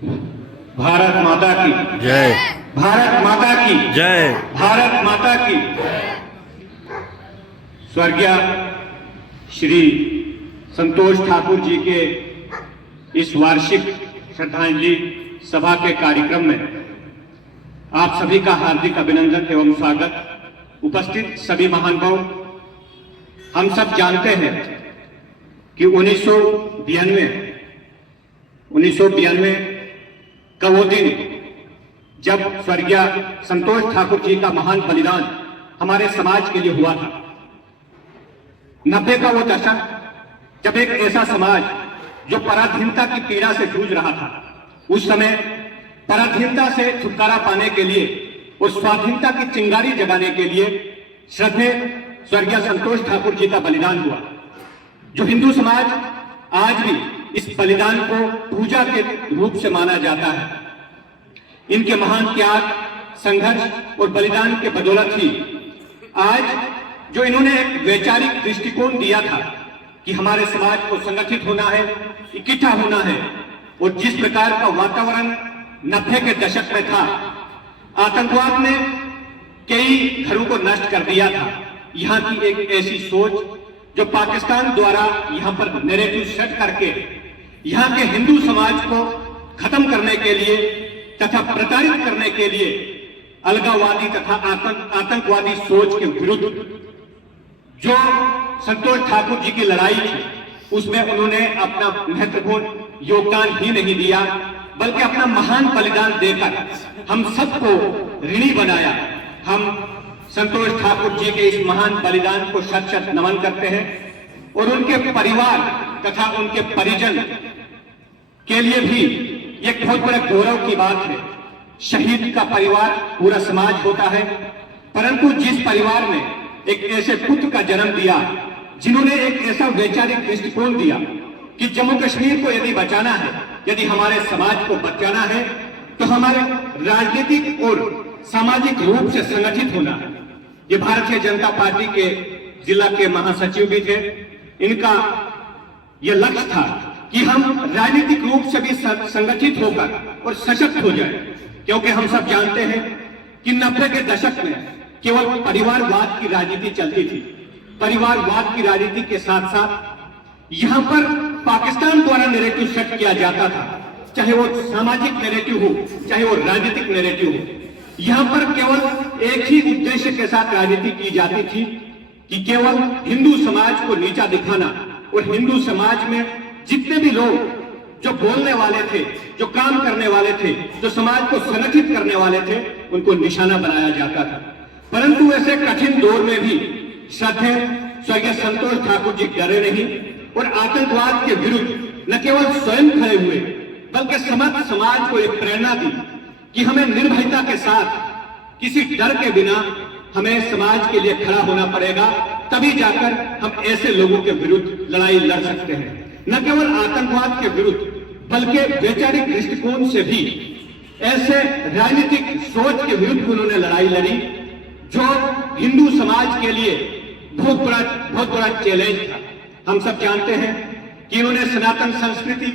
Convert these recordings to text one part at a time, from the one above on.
भारत माता की जय। भारत माता की जय। भारत माता की। स्वर्गीय श्री संतोष ठाकुर जी के इस वार्षिक श्रद्धांजलि सभा के कार्यक्रम में आप सभी का हार्दिक अभिनंदन एवं स्वागत। उपस्थित सभी महानुभाव, हम सब जानते हैं कि 1992 का वो दिन जब स्वर्गीय संतोष ठाकुर जी का महान बलिदान हमारे समाज के लिए हुआ था। 90 का वो दशक जब एक ऐसा समाज जो पराधीनता की पीड़ा से जूझ रहा था, उस समय पराधीनता से छुटकारा पाने के लिए और स्वाधीनता की चिंगारी जगाने के लिए श्रद्धेय स्वर्गीय संतोष ठाकुर जी का बलिदान हुआ। जो हिंदू समाज आज भी इस बलिदान को पूजा के रूप से माना जाता है। इनके महान त्याग, संघर्ष और बलिदान के बदौलत ही आज जो इन्होंने एक वैचारिक दृष्टिकोण दिया था कि हमारे समाज को संगठित होना है, इकट्ठा होना है, और जिस प्रकार का वातावरण 90 के दशक में था, आतंकवाद ने कई घरों को नष्ट कर दिया था। यहाँ की एक ऐसी सोच जो पाकिस्तान द्वारा यहाँ पर नैरेटिव सेट करके यहाँ के हिंदू समाज को खत्म करने के लिए तथा प्रताड़ित करने के लिए अलगाववादी तथा आतंकवादी सोच के विरुद्ध जो संतोष ठाकुर जी की लड़ाई थी, उसमें उन्होंने अपना महत्वपूर्ण योगदान ही नहीं दिया, बल्कि अपना महान बलिदान देकर हम सबको ऋणी बनाया। हम संतोष ठाकुर जी के इस महान बलिदान को शत शत नमन करते हैं और उनके परिवार तथा उनके परिजन के लिए भी एक बहुत बड़े गौरव की बात है। शहीद का परिवार पूरा समाज होता है, परंतु जिस परिवार ने एक ऐसे पुत्र का जन्म दिया जिन्होंने एक ऐसा वैचारिक दृष्टिकोण दिया कि जम्मू कश्मीर को यदि बचाना है, यदि हमारे समाज को बचाना है, तो हमारे राजनीतिक और सामाजिक रूप से संगठित होना है। ये भारतीय जनता पार्टी के जिला के महासचिव भी थे। इनका यह लक्ष्य था कि हम राजनीतिक रूप से भी संगठित होकर और सशक्त हो जाए, क्योंकि हम सब जानते हैं कि 90 के दशक में केवल परिवारवाद की राजनीति चलती थी। परिवारवाद की राजनीति के साथ साथ यहाँ पर पाकिस्तान द्वारा नैरेटिव सेट किया जाता था, चाहे वो सामाजिक नैरेटिव हो, चाहे वो राजनीतिक नैरेटिव हो। यहाँ पर केवल एक ही उद्देश्य के साथ राजनीति की जाती थी कि केवल हिंदू समाज को नीचा दिखाना, और हिंदू समाज में जितने भी लोग जो बोलने वाले थे, जो काम करने वाले थे, जो समाज को संगठित करने वाले थे, उनको निशाना बनाया जाता था। परंतु ऐसे कठिन दौर में भी श्रद्धेय स्वर्गीय संतोष ठाकुर जी डरे नहीं और आतंकवाद के विरुद्ध न केवल स्वयं खड़े हुए, बल्कि समस्त समाज को एक प्रेरणा दी कि हमें निर्भयता के साथ, किसी डर के बिना हमें समाज के लिए खड़ा होना पड़ेगा, तभी जाकर हम ऐसे लोगों के विरुद्ध लड़ाई लड़ सकते हैं। न केवल आतंकवाद के विरुद्ध, बल्कि वैचारिक दृष्टिकोण से भी ऐसे राजनीतिक सोच के विरुद्ध उन्होंने लड़ाई लड़ी जो हिंदू समाज के लिए बहुत बड़ा चैलेंज था। हम सब जानते हैं कि इन्होंने सनातन संस्कृति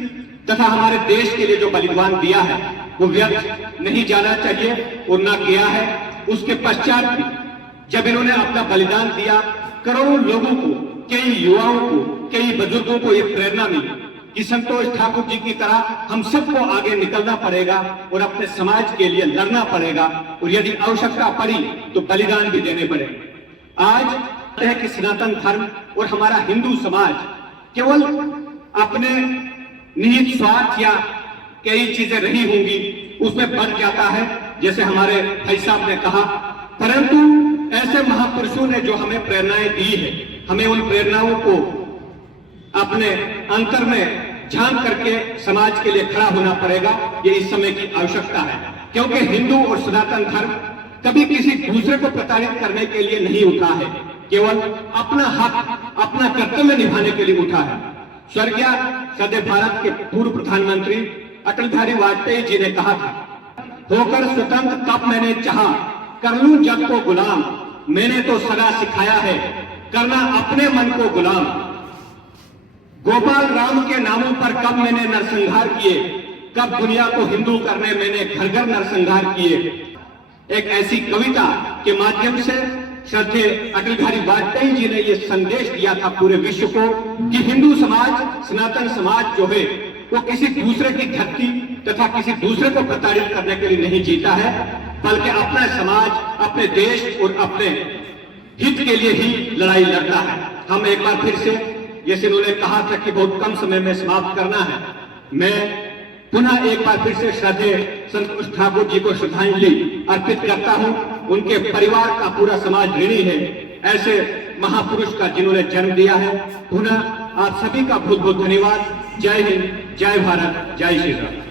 तथा हमारे देश के लिए जो बलिदान दिया है वो व्यर्थ नहीं जाना चाहिए और ना किया है। उसके पश्चात भी जब इन्होंने अपना बलिदान दिया, करोड़ों लोगों को, कई युवाओं को, कई बुजुर्गों को ये प्रेरणा मिली कि संतोष ठाकुर जी की तरह हम सबको आगे निकलना पड़ेगा और अपने समाज के लिए लड़ना पड़ेगा, और यदि आवश्यकता पड़ी तो बलिदान भी देने पड़ेंगे। आज है कि सनातन धर्म और हमारा हिंदू समाज केवल अपने निहित स्वार्थ या कई चीजें रही होंगी उसमें बढ़ जाता है, जैसे हमारे भाई साहब ने कहा, परंतु ऐसे महापुरुषों ने जो हमें प्रेरणाएं दी है, हमें उन प्रेरणाओं को अपने अंतर में झांक करके समाज के लिए खड़ा होना पड़ेगा। ये इस समय की आवश्यकता है, क्योंकि हिंदू और सनातन धर्म कभी किसी दूसरे को प्रताड़ित करने के लिए नहीं उठा है, केवल अपना हक, अपना कर्तव्य निभाने के लिए उठा है। स्वर्गीय सदैव भारत के पूर्व प्रधानमंत्री अटल बिहारी वाजपेयी जी ने कहा था, होकर स्वतंत्र तब मैंने चाहा, कर लूं जग को गुलाम, मैंने तो सदा सिखाया है करना अपने मन को गुलाम। गोपाल राम के नामों पर कब मैंने नरसंहार किए, कब दुनिया को हिंदू करने मैंने घर घर नरसंहार किए। एक ऐसी कविता के माध्यम से श्रद्धेय अटल बिहारी वाजपेयी जी ने यह संदेश दिया था पूरे विश्व को कि हिंदू समाज, सनातन समाज जो है वो किसी दूसरे की धरती तथा किसी दूसरे को प्रताड़ित करने के लिए नहीं जीता है, बल्कि अपना समाज, अपने देश और अपने हित के लिए ही लड़ाई लड़ता है। हम एक बार फिर से, जैसे उन्होंने कहा था कि बहुत कम समय में समाप्त करना है, मैं पुनः एक बार फिर से श्रद्धेय संतोष ठाकुर जी को श्रद्धांजलि अर्पित करता हूं। उनके परिवार का पूरा समाज ऋणी है ऐसे महापुरुष का जिन्होंने जन्म दिया है। पुनः आप सभी का बहुत बहुत धन्यवाद। जय हिंद, जय भारत, जय श्री राम।